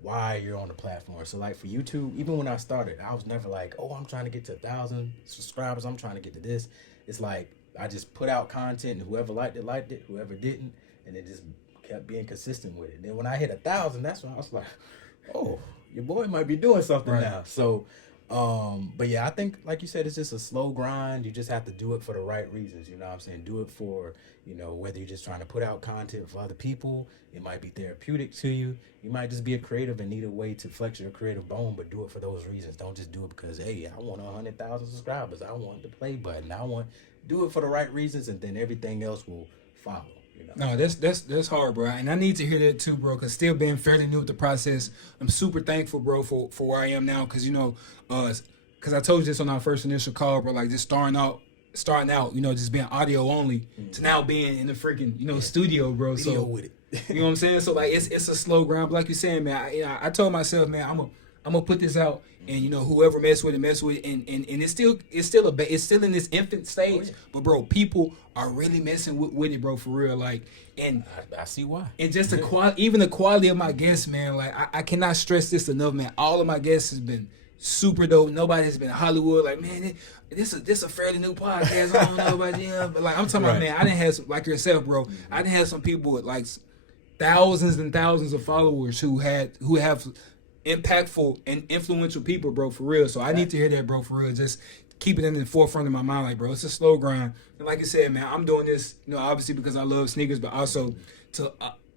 why you're on the platform. So, like for YouTube, even when I started, I was never like, oh, I'm trying to get to 1,000 subscribers. I'm trying to get to this. It's like I just put out content, and whoever liked it. Whoever didn't, and it just kept being consistent with it. Then when I hit 1,000, that's when I was like, oh, your boy might be doing something now. So. But yeah, I think like you said, it's just a slow grind. You just have to do it for the right reasons. You know what I'm saying? Do it for, you know, whether you're just trying to put out content for other people, it might be therapeutic to you. You might just be a creative and need a way to flex your creative bone, but do it for those reasons. Don't just do it because, hey, I want 100,000 subscribers. I want the play button. Do it for the right reasons, and then everything else will follow. You know? No, that's hard, bro, and I need to hear that too, bro. Cause still being fairly new with the process, I'm super thankful, bro, for where I am now. Cause you know, cause I told you this on our first initial call, bro. Like just starting out, you know, just being audio only to now being in the freaking, you know, studio, bro. Video So with it. you know what I'm saying? So like it's a slow grind. But like you're saying, man, I told myself, man, I'm gonna put this out, and you know whoever mess with it, and it's still in this infant stage. Oh, yeah. But bro, people are really messing with it, bro, for real. Like, and I see why. and just even the quality of my guests, man. Like I cannot stress this enough, man. All of my guests has been super dope. Nobody has been Hollywood. Like, man, this a fairly new podcast. I don't know about you, but like I'm talking about, man. I didn't have some, like yourself, bro. I didn't have some people with like thousands and thousands of followers who have impactful and influential people, bro, for real. So I need to hear that, bro, for real. Just keep it in the forefront of my mind, like, bro, it's a slow grind. And like you said, man, I'm doing this, you know, obviously because I love sneakers, but also to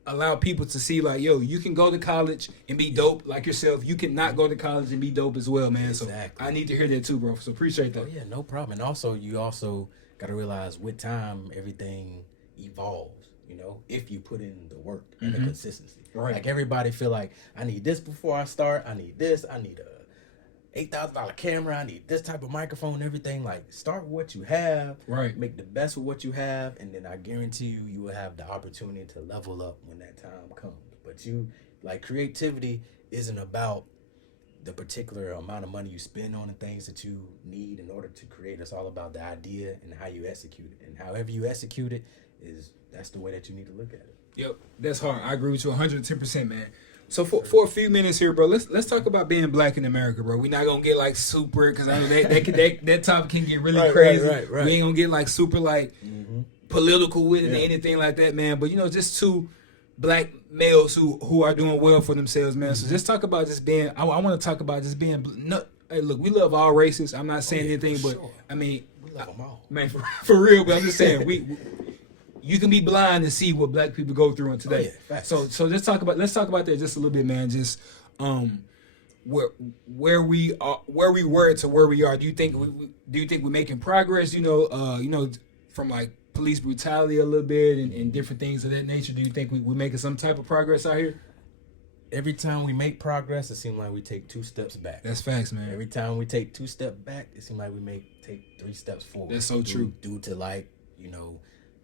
allow people to see, like, yo, you can go to college and be dope like yourself. You can not go to college and be dope as well, man. Exactly. So I need to hear that too, bro. So appreciate that. Oh yeah, no problem. And also, you got to realize with time, everything evolves. You know, if you put in the work and the consistency. Right. Like everybody feel like I need this before I start. I need this. I need a $8,000 camera. I need this type of microphone and everything. Like start with what you have. Right. Make the best with what you have, and then I guarantee you will have the opportunity to level up when that time comes. But creativity isn't about the particular amount of money you spend on the things that you need in order to create. It's all about the idea and how you execute it. And however you execute it that's the way that you need to look at it. Yep, that's hard. I agree with you 110%, man. So for a few minutes here, bro, let's talk about being black in America, bro. We're not gonna get like super, because I know that topic can get really crazy. Right. We ain't gonna get like super like political with it or anything like that, man. But just two black males who are doing well for themselves, man. So just talk about just being. I want to talk about just being. No, hey, look, we love all races. I'm not saying anything, but sure. I mean, We love them all, man, for real. But I'm just saying you can be blind to see what black people go through in today. So let's talk about that just a little bit, man. Just where we were to where we are. Do you think we're making progress? From like police brutality a little bit and different things of that nature. Do you think we're making some type of progress out here? Every time we make progress, it seems like we take 2 steps back. That's facts, man. Every time we take 2 steps back, it seems like we take 3 steps forward. That's so true. Due to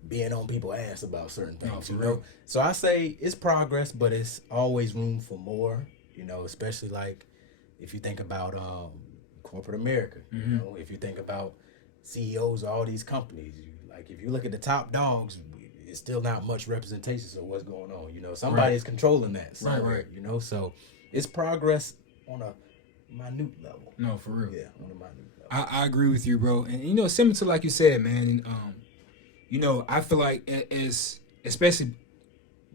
being on people's ass about certain things. No, for real. So I say it's progress, but it's always room for more. Especially like if you think about corporate America. If you think about CEOs of all these companies, like if you look at the top dogs, it's still not much representation of what's going on. Somebody's controlling that somewhere. Right. So it's progress on a minute level. No, for real. Yeah, on a minute level. I agree with you, bro. And similar to like you said, man. I feel like as especially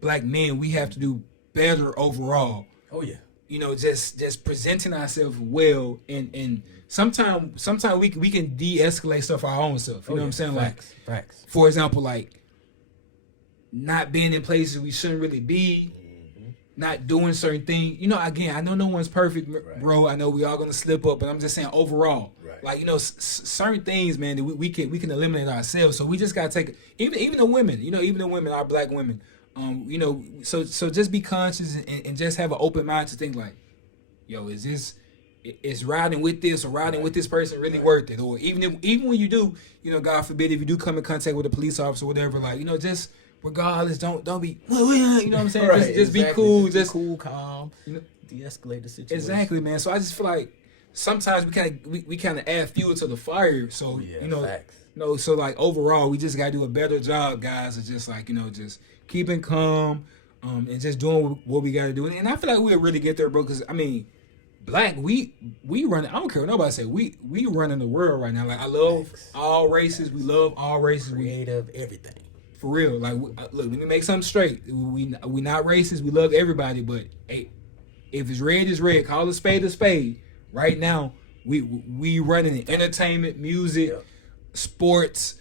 black men, we have to do better overall. Oh yeah. Just presenting ourselves well, and sometimes we can de-escalate stuff our own stuff. You know what I'm saying? Facts. For example, like not being in places we shouldn't really be, not doing certain things. Again, I know no one's perfect, bro. I know we all gonna slip up, but I'm just saying overall, like certain things, man, that we can eliminate ourselves. So we just gotta take even the women, our black women. So just be conscious and just have an open mind to think like, yo, is riding with this or riding with this person really worth it? Or even when you do, God forbid, if you do come in contact with a police officer or whatever, like, just regardless, don't be, you know what I'm saying? Just be cool, just cool, calm, de-escalate the situation. Exactly, man. So I just feel like sometimes we kind of add fuel to the fire. So facts. So like overall, we just gotta do a better job, guys, of just like just keeping calm, and just doing what we gotta do. And I feel like we'll really get there, bro. Because I mean, black, we run. I don't care what nobody say. We running the world right now. Like I love all races. We love all races. Creative, everything. For real. Like look, let me make something straight. We not racist. We love everybody. But hey, if it's red, it's red. Call a spade a spade. Right now, we running in entertainment, music, sports.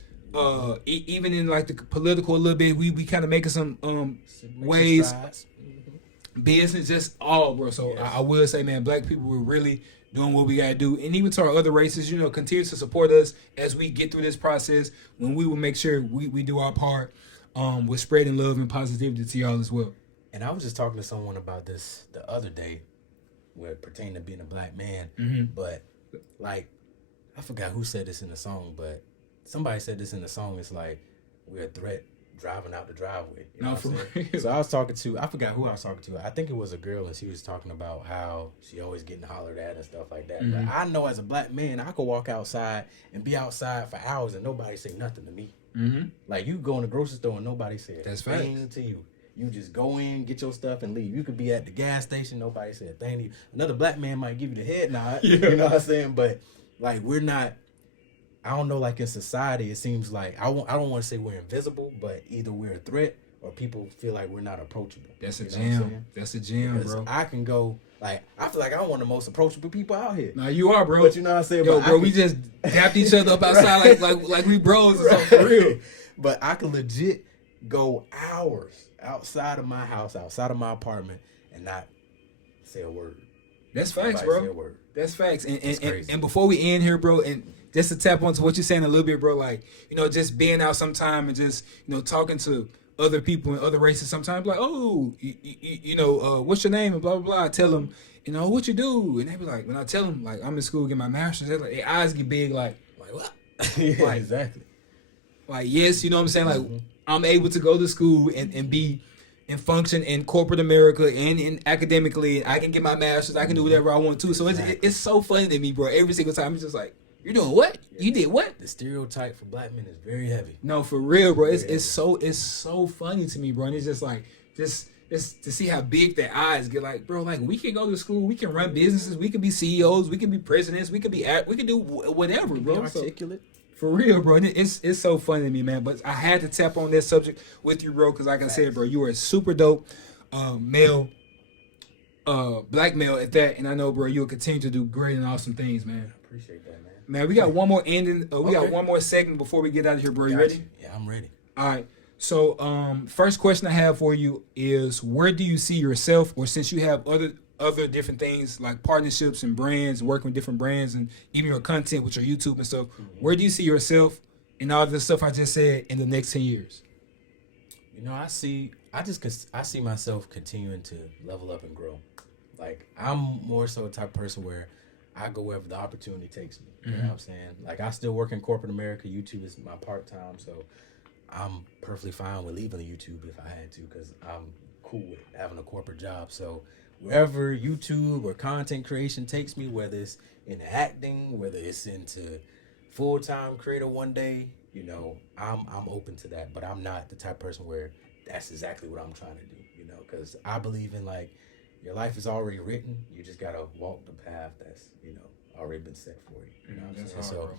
Even in like the political a little bit, we kind of making some ways, business, just all, bro. So I will say, man, black people were really doing what we gotta do, and even to our other races, continue to support us as we get through this process. When we will make sure we do our part, with spreading love and positivity to y'all as well. And I was just talking to someone about this the other day, where it pertained to being a black man, but like I forgot who said this in the song, but somebody said this in the song. It's like we're a threat driving out the driveway. So I was talking to, I forgot who I was talking to. I think it was a girl, and she was talking about how she always getting hollered at and stuff like that. But I know as a black man, I could walk outside and be outside for hours and nobody say nothing to me. Like you go in the grocery store and nobody said a thing to you. You just go in, get your stuff, and leave. You could be at the gas station, nobody said a thing to you. Another black man might give you the head nod. You know what I'm saying? But like we're not. I don't know, like in society, it seems like, I don't want to say we're invisible, but either we're a threat or people feel like we're not approachable. That's a jam. That's a jam, bro. I can go, like, I feel like I'm one of the most approachable people out here. Nah, you are, bro. But you know what I'm saying? Yo, bro, we just dapped each other up outside like we bros or something, for real. But I can legit go hours outside of my house, outside of my apartment, and not say a word. That's facts, bro. Say a word. That's facts. And before we end here, bro, and just to tap onto what you're saying a little bit, bro, like, just being out sometime and just, talking to other people and other races sometimes, like, oh, what's your name and blah, blah, blah. I tell them, what you do? And they be like, when I tell them, like, I'm in school to get my master's, they're like, their eyes get big, like what? Yeah, exactly. Like, yes, you know what I'm saying? Like, I'm able to go to school and be and function in corporate America and in academically. I can get my master's. I can do whatever I want to. So it's so funny to me, bro. Every single time it's just like, you're doing what? You did what? The stereotype for black men is very heavy. No, for real, bro. It's so funny to me, bro. And it's just like it's to see how big their eyes get. Like, bro, like we can go to school, we can run businesses, we can be CEOs, we can be presidents, we can do whatever, bro. Articulate. For real, bro. It's so funny to me, man. But I had to tap on that subject with you, bro, because like I said, bro, you are a super dope male, black male at that. And I know, bro, you'll continue to do great and awesome things, man. I appreciate that, man. Man, we got one more ending. We got one more segment before we get out of here, bro. You ready? Yeah, I'm ready. All right. So, first question I have for you is, where do you see yourself, or since you have other different things like partnerships and brands, working with different brands, and even your content with your YouTube and stuff, where do you see yourself and all the stuff I just said in the next 10 years? You know, I see myself continuing to level up and grow. Like, I'm more so a type of person where I go wherever the opportunity takes me. You know what I'm saying? Like, I still work in corporate America. YouTube is my part-time, so I'm perfectly fine with leaving the YouTube if I had to, because I'm cool with having a corporate job. So wherever YouTube or content creation takes me, whether it's in acting, whether it's into full-time creator one day, you know, I'm open to that. But I'm not the type of person where that's exactly what I'm trying to do, you know, because I believe in, like, your life is already written. You just got to walk the path that's, you know, already been set for you. You know what I'm saying? So bro,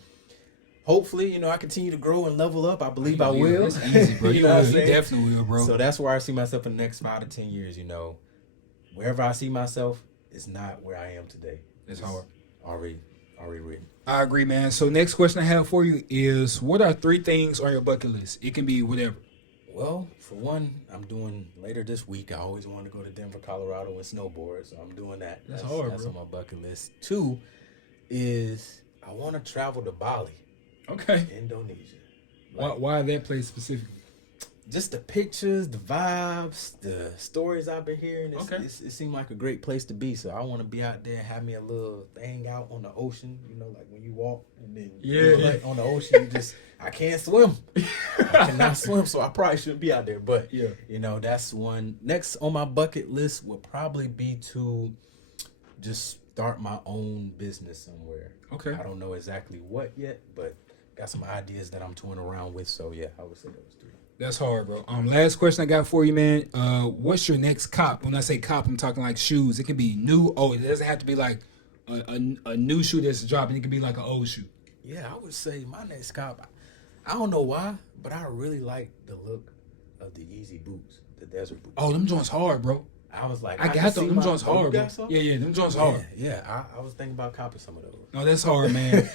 hopefully, you know, I continue to grow and level up. I believe I will. It's easy, bro. You know what I'm saying? You definitely will, bro. So that's where I see myself in the next 5 to 10 years, you know. Wherever I see myself, it's not where I am today. It's hard. Already written. I agree, man. So next question I have for you is, what are 3 things on your bucket list? It can be whatever. Well, for one, I'm doing later this week. I always wanted to go to Denver, Colorado and snowboard, so I'm doing that. That's hard, That's bro. on my bucket list. 2 is I want to travel to Bali. Okay. Indonesia. Like, why that place specifically? Just the pictures, the vibes, the stories I've been hearing. It seemed like a great place to be. So I want to be out there and have me a little thing out on the ocean. You know, like when you walk and then on the ocean, I can't swim. I cannot swim, so I probably shouldn't be out there. But, you know, that's one. Next on my bucket list would probably be to just start my own business somewhere. Okay. I don't know exactly what yet, but got some ideas that I'm toying around with. So, yeah, I would say those 3. That's hard, bro. Last question I got for you, man. What's your next cop? When I say cop, I'm talking like shoes. It can be new. Oh, it doesn't have to be like a new shoe that's dropping. It can be like an old shoe. Yeah, I would say my next cop, I don't know why, but I really like the look of the Yeezy boots, the desert boots. Oh, them joints hard, bro. I was like, I got them. Them joints hard, bro. Yeah, them joints hard. Yeah, I was thinking about copying some of those. No, that's hard, man.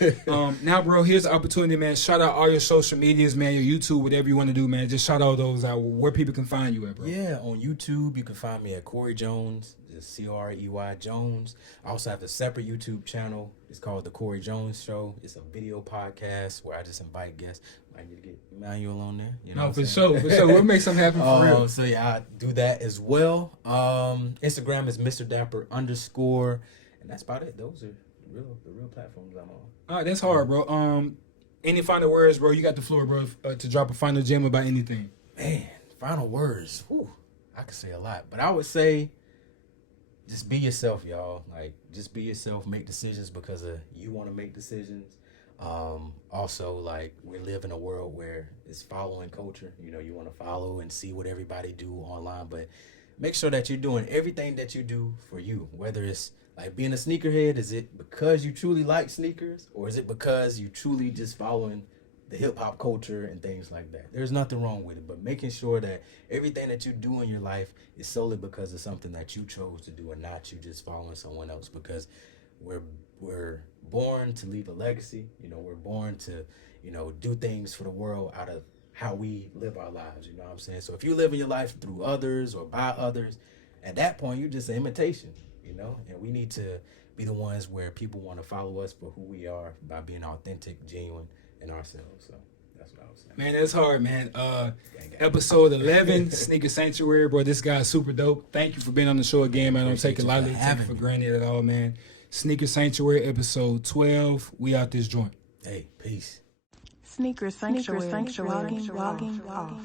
Now, bro, here's the opportunity, man. Shout out all your social medias, man, your YouTube, whatever you want to do, man. Just shout out those out where people can find you at, bro. Yeah, on YouTube, you can find me at Corey Jones, just Corey Jones. I also have a separate YouTube channel. It's called The Corey Jones Show. It's a video podcast where I just invite guests. I need to get Emmanuel on there. You know for sure. We'll make something happen for real. So, yeah, I do that as well. Instagram is Mr. Dapper _. And that's about it. Those are the real platforms I'm on. All right, that's hard, bro. Any final words, bro? You got the floor, bro, to drop a final gem about anything. Man, final words. Whew, I could say a lot. But I would say just be yourself, y'all. Like, just be yourself. Make decisions because you want to make decisions. Also, like, we live in a world where it's following culture. You know, you want to follow and see what everybody do online, but make sure that you're doing everything that you do for you. Whether it's like being a sneakerhead, is it because you truly like sneakers, or is it because you truly just following the hip hop culture and things like that? There's nothing wrong with it, but making sure that everything that you do in your life is solely because of something that you chose to do and not you just following someone else, because we're born to leave a legacy. You know, we're born to, you know, do things for the world out of how we live our lives. You know what I'm saying? So if you live in your life through others or by others, at that point, you're just an imitation, you know? And we need to be the ones where people want to follow us for who we are by being authentic, genuine, and ourselves. So that's what I was saying. Man, that's hard, man. Episode 11, Sneaker Sanctuary, bro. This guy's super dope. Thank you for being on the show again, man. I don't take it lightly, take it for granted at all, man. Sneaker Sanctuary, episode 12. We out this joint. Hey, peace. Sneaker Sanctuary. Logging off.